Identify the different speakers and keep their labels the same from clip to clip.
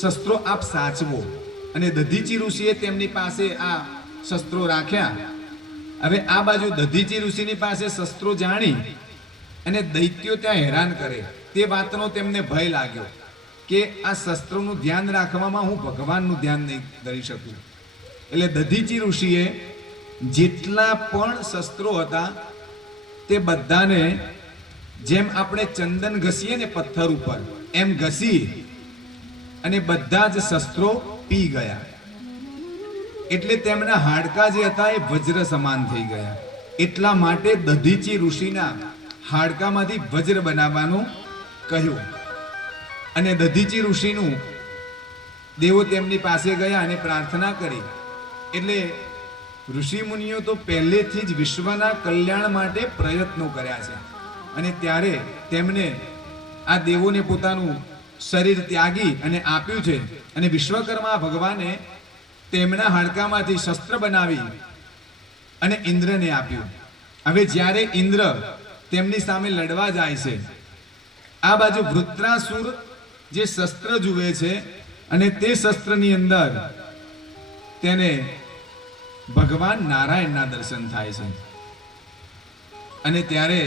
Speaker 1: શસ્ત્રો આપ સાચવો. અને દધીચી ઋષિએ તેમની પાસે આ શસ્ત્રો રાખ્યા. હવે આ બાજુ દધીચી ઋષિની પાસે શસ્ત્રો જાણી અને દૈત્યો ત્યાં હેરાન કરે. તે વાતનો તેમને ભય લાગ્યો કે આ શસ્ત્રોનું ધ્યાન રાખવામાં હું ભગવાનનું ધ્યાન નહીં ધરી શકું. એટલે દધીચી ઋષિએ જેટલા પણ શસ્ત્રો હતા તે બધાને જેમ આપણે ચંદન ઘસીએ ને પથ્થર ઉપર, એમ ઘસી અને બધા જ શસ્ત્રો પી ગયા. એટલે તેમના હાડકા જે હતા એ વજ્ર સમાન થઈ ગયા. એટલા માટે દધીચી ઋષિના હાડકામાંથી વજ્ર બનાવવાનું કહ્યું. અને દધીચી ઋષિનું દેવો તેમની પાસે ગયા અને પ્રાર્થના કરી. એટલે ઋષિ મુનિઓ તો પહેલેથી જ વિશ્વના કલ્યાણ માટે પ્રયત્નો કર્યા છે. અને ત્યારે તેમને આ દેવોને પોતાનું શરીર ત્યાગી અને આપ્યું છે. અને વિશ્વકર્મા ભગવાને તેમના હાડકામાંથી શસ્ત્ર બનાવી અને ઇન્દ્રને આપ્યું. હવે જ્યારે ઇન્દ્ર તેમની સામે લડવા જાય છે, આ બાજુ વૃત્રાસુર જે શસ્ત્ર જુએ છે અને તે શસ્ત્રની અંદર તેને ભગવાન નારાયણના દર્શન થાય છે. અને ત્યારે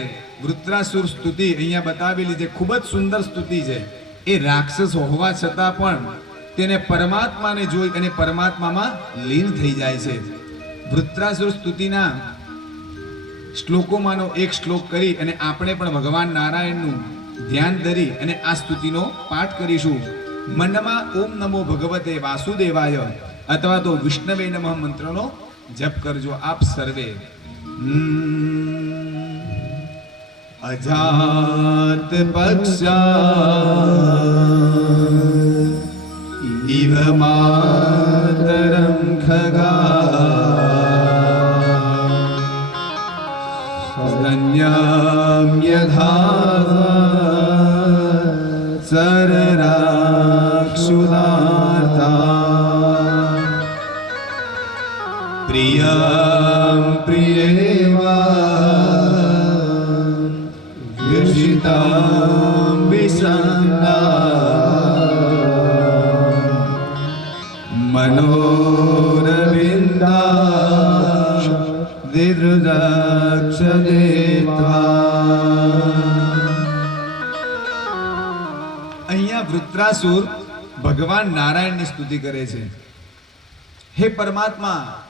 Speaker 1: વૃત્રાસુર સ્તુતિ અહીંયા બતાવેલી છે. ખૂબ જ સુંદર સ્તુતિ છે. એ રાક્ષસ હોવા છતાં પણ તેને પરમાત્માને જોઈ અને પરમાત્મામાં લીન થઈ જાય છે. વૃત્રાસુર સ્તુતિના શ્લોકોમાંનો એક શ્લોક કરી અને આપણે પણ ભગવાન નારાયણનું ધ્યાન ધરી અને આ સ્તુતિનો પાઠ કરીશું. મનમાં ઓમ નમો ભગવતે વાસુદેવાય અથવા તો વિષ્ણવે નમઃ મંત્રનો જપ કરજો આપ સર્વે. હમ. अजात पक्षा इव मातरं खगा। सुसंन्याम्यधा सरराक्षुदाता प्रिया અહીંયા વૃત્રાસુર ભગવાન નારાયણની સ્તુતિ કરે છે. હે પરમાત્મા,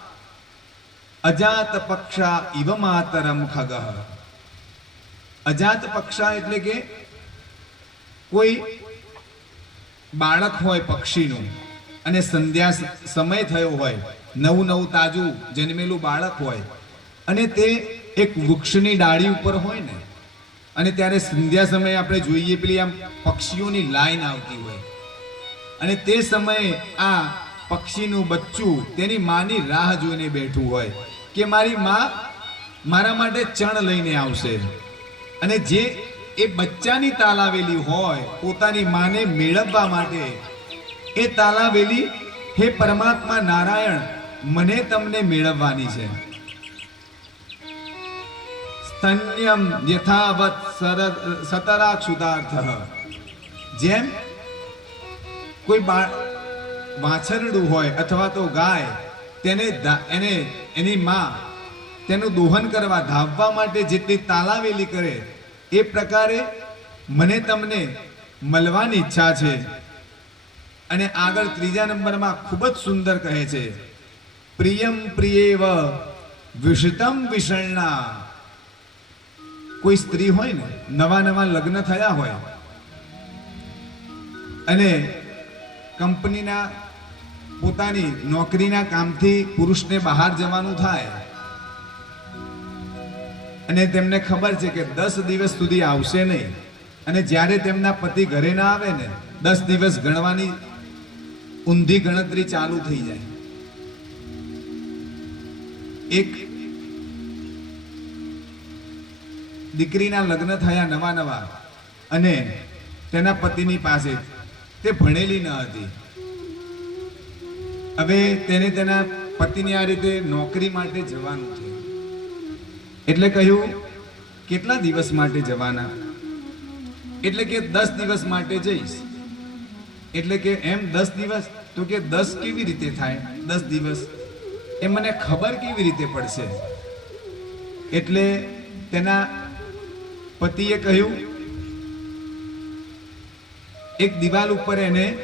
Speaker 1: અજાત પક્ષા ઇવ માતરમ ખગઃ. અજાત પક્ષા એટલે કે કોઈ બાળક હોય પક્ષીનું અને સંધ્યા સમય થયો હોય, નવું નવું તાજું જન્મેલું બાળક હોય અને તે એક વૃક્ષની ડાળી ઉપર હોય ને, અને ત્યારે સંધ્યા સમયે આપણે જોઈએ પેલી આમ પક્ષીઓની લાઈન આવતી હોય. અને તે સમયે આ પક્ષીનું બચ્ચું તેની માની રાહ જોઈને બેઠું હોય કે મારી માં મારા માટે ચણ લઈને આવશે. અને જે એ બચ્ચાની તાલાવેલી હોય, પોતાની માને મેળવવા માટે, એ તાલાવેલી, હે પરમાત્મા નારાયણ, મને તમને મેળવવાની છે. સ્તન્યમ યથાવત સરદ સતરાક્ષુદાર્થ જેમ કોઈ વાછરડું હોય અથવા તો ગાય તેને એને એની માં તેનું દોહન કરવા ધાવવા માટે જેટલી તાલાવેલી કરે એ પ્રકારે મને તમને મળવાની ઈચ્છા છે અને આગળ ત્રીજા નંબરમાં ખૂબ જ સુંદર કહે છે પ્રિયમ પ્રિયેવ વિષતમ વિષણના કોઈ સ્ત્રી હોય ને, નવા નવા લગ્ન થયા હોય, અને કંપનીના પોતાની નોકરીના કામથી પુરુષને બહાર જવાનું થાય, અને તેમને ખબર છે કે દસ દિવસ સુધી આવશે નહીં, અને જ્યારે તેમના પતિ ઘરે ના આવે ને, દસ દિવસ ગણવાની ઊંધી ગણતરી ચાલુ થઈ જાય. એક દીકરીના લગ્ન થયા નવા નવા અને તેના પતિની પાસે તે ભણેલી ન હતી. હવે તેને તેના પતિની આ રીતે નોકરી માટે જવાનું છે. એટલે કહ્યું, કેટલા દિવસ માટે જવાના? એટલે કે દસ દિવસ માટે જઈશ. એટલે કે એમ દસ દિવસ, તો કે દસ કેવી રીતે થાય? દસ દિવસ. એ મને ખબર કેવી રીતે પડશે? એટલે તેના પતિએ કહ્યું, એક દિવાલ ઉપર એને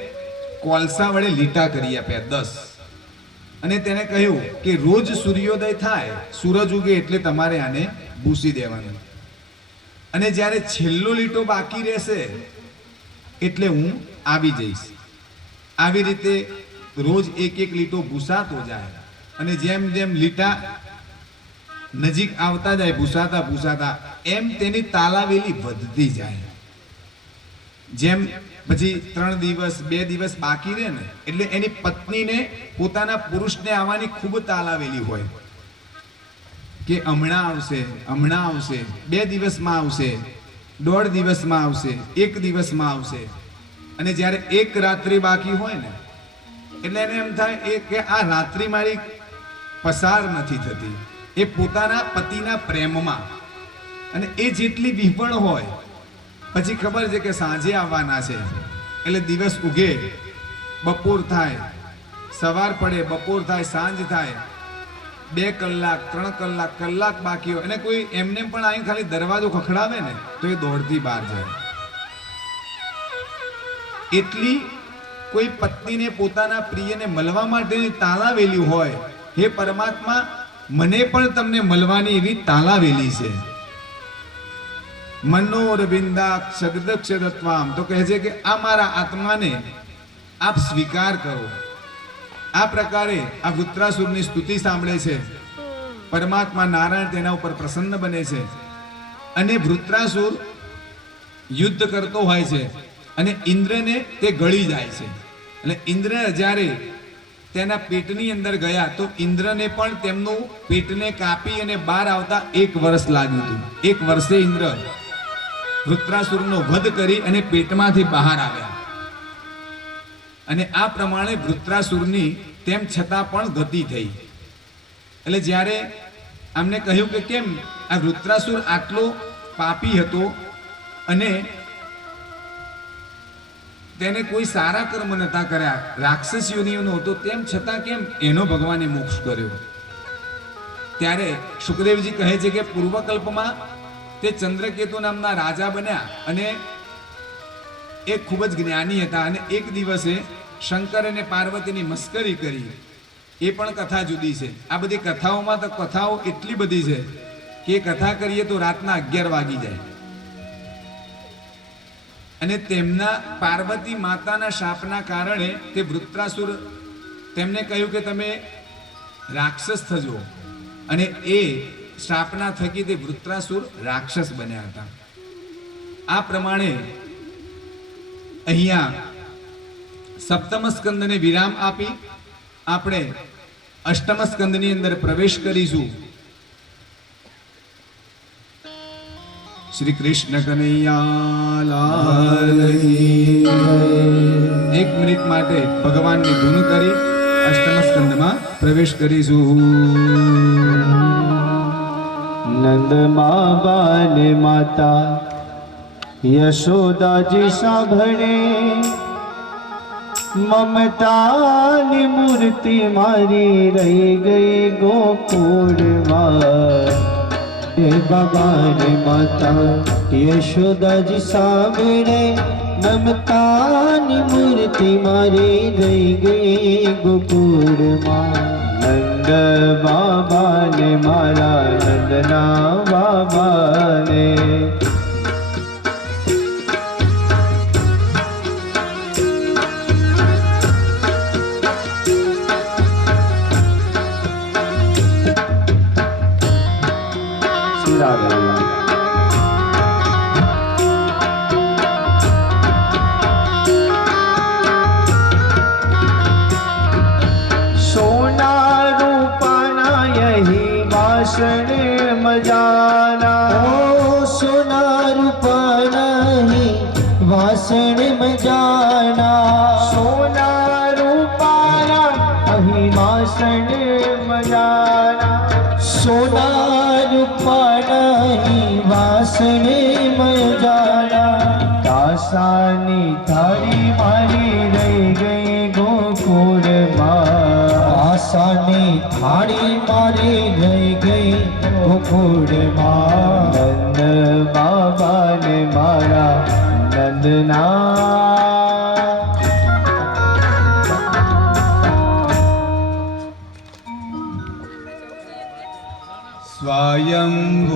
Speaker 1: કોલસા વડે લીટા કરી આપ્યા, દસ. અને તેને કહ્યું કે રોજ સૂર્યોદય થાય, સૂરજ ઉગે એટલે તમારે આને ભૂસી દેવાનું. અને જ્યારે છેલ્લો લીટો બાકી રહેશે, એટલે હું આવી જઈશ. આવી રીતે રોજ એક એક લીટો ભૂસાતો જાય. અને જેમ જેમ લીટા નજીક આવતા જાય, ભૂસાતા ભૂસાતા, એમ તેની તાલાવેલી વધતી જાય. જેમ પછી ત્રણ દિવસ, બે દિવસ બાકી રહે ને, એટલે એની પત્નીને પોતાના પુરુષને આવવાની ખૂબ તાલાવેલી હોય. કે હમણાં આવશે હમણાં આવશે, બે દિવસમાં આવશે, દોઢ દિવસમાં આવશે, એક દિવસમાં આવશે. અને જ્યારે એક રાત્રિ બાકી હોય ને, એટલે એને એમ થાય કે આ રાત્રિ મારી પસાર નથી થતી. એ પોતાના પતિના પ્રેમમાં. અને એ જેટલી વિહવળ હોય, પછી ખબર છે કે સાંજે આવવાના છે. એટલે દિવસ ઉગે, બપોર થાય, સવાર પડે, બપોર થાય, સાંજ થાય, બે કલાક, ત્રણ કલાક કલાક બાકી હોય. અને કોઈ એમને પણ અહીં ખાલી દરવાજો ખખડાવે ને, તો એ દોડતી બહાર જાય. એટલી કોઈ પત્નીને પોતાના પ્રિયને મળવા માટેની તાળાવેલી હોય, હે પરમાત્મા મને પણ તમને મળવાની એવી તાલાવેલી છે. મનોરવિંદા ક્ષગદક્ષદત્વામ તો કહે છે કે આ મારા આત્માને આપ સ્વીકાર કરો. આ પ્રકારે આ વૃત્રાસુરની સ્તુતિ સાંભળે છે. પરમાત્મા નારાયણ તેના ઉપર પ્રસન્ન બને છે. અને વૃત્રાસુર યુદ્ધ કરતો હોય છે. અને ઇન્દ્રને તે ગળી જાય છે. એટલે ઇન્દ્ર જ્યારે તેના પેટની અંદર ગયા તો ઇન્દ્રને પણ તેમનું પેટને કાપી અને બહાર આવતા એક વર્ષ લાગ્યું હતું. એક વર્ષે ઇન્દ્ર વૃત્રાસુરનો વધ કરી અને પેટમાંથી બહાર આવ્યા. અને આ પ્રમાણે વૃત્રાસુરની તેમ છતાં પણ ગતિ થઈ. એટલે જ્યારે આમને કહ્યું કે કેમ આ વૃત્રાસુર આટલો પાપી હતો અને તેને કોઈ સારા કર્મ નતા કર્યા. રાક્ષસ યોનિઓનો હતો તેમ છતાં કેમ એનો ભગવાને મોક્ષ કર્યો? ત્યારે સુખદેવજી કહે છે કે પૂર્વકલ્પમાં તે ચંદ્રકેતુ નામના રાજા બન્યા અને એ ખૂબ જ જ્ઞાની હતા અને એક દિવસે શંકર અને પાર્વતીની મસ્કરી કરી. એ પણ કથા જુદી છે. આ બધી કથાઓમાં તો કથાઓ એટલી બધી છે કે કથા કરીએ તો રાતના અગિયાર વાગી જાય. અને તેમના પાર્વતી માતાના શાપના કારણે તે વૃત્રાસુર તેમને કહ્યું કે તમે રાક્ષસ થજો. અને એ શાપના થકી તે વૃત્રાસુર રાક્ષસ બન્યા હતા. આ પ્રમાણે અહીંયા સપ્તમ સ્કંદને વિરામ આપી આપણે અષ્ટમ સ્કંદની અંદર પ્રવેશ કરીશું. શ્રી કૃષ્ણ કનૈયા એક મિનિટ માટે ભગવાનની ધૂન કરી અષ્ટમ સ્કંદમાં પ્રવેશ કરીશું.
Speaker 2: નંદ બાને માતા, યશોદાજી સાંભળે. મમતાની મૂર્તિ મારી રહી ગઈ ગોકુળમાં. બાબાને માતા, યશોદાજી સામે મમતાની મૂર્તિ મારી રહી ગઈ ગોકુળમાં. નંદ બાબાને, મારા નંદના બાબાને વાસણ મજાના. સોના રૂપાના હી વાસણ મજાના. સોના રૂપાના અહીં વાસણ મજાના. સોના રૂપાના હી વાસણ મજાના. દાસાની થાળી મારી રહી ગોકુળમાં. આશાની થાળી મારી લઈ ગઈ ગોકુળમાં નંદ બાબાને મારા નંદના.
Speaker 1: સ્વયંભુવસ્યો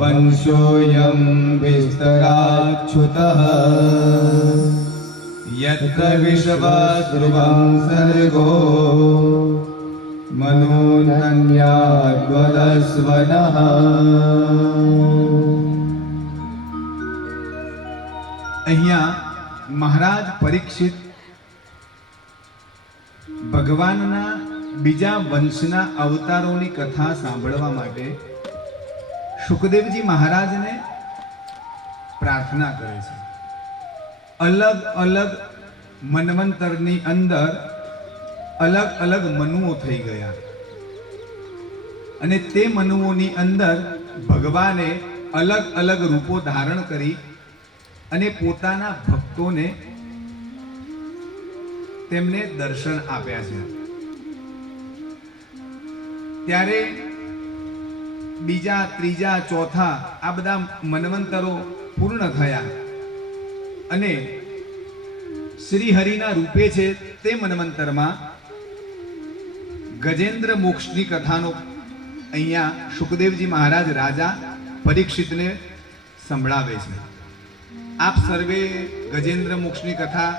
Speaker 1: વંશોયમ વિસ્તરાચ્યુતઃ यत्र विश्वस्रुवं सर्गो मनोनन्याद्वदस्वनः અહીંયા મહારાજ પરીક્ષિત ભગવાનના બીજા વંશના અવતારોની કથા સાંભળવા માટે સુખદેવજી મહારાજને પ્રાર્થના કરે છે અલગ અલગ મન્વંતરની અંદર અલગ અલગ મનુઓ થઈ ગયા. અને તે મનુઓની અંદર ભગવાને અલગ અલગ રૂપો ધારણ કરી અને પોતાના ભક્તોને તેમને દર્શન આપ્યા છે. ત્યારે બીજા, ત્રીજા, ચોથા આ બધા મનવંતરો પૂર્ણ થયા અને શ્રી હરિના રૂપે છે તે મનવંતરમાં ગજેન્દ્ર મોક્ષની કથાનો અહીંયા સુખદેવજી મહારાજ રાજા પરીક્ષિતને સંભળાવે છે. આપ સર્વે ગજેન્દ્ર મોક્ષની કથા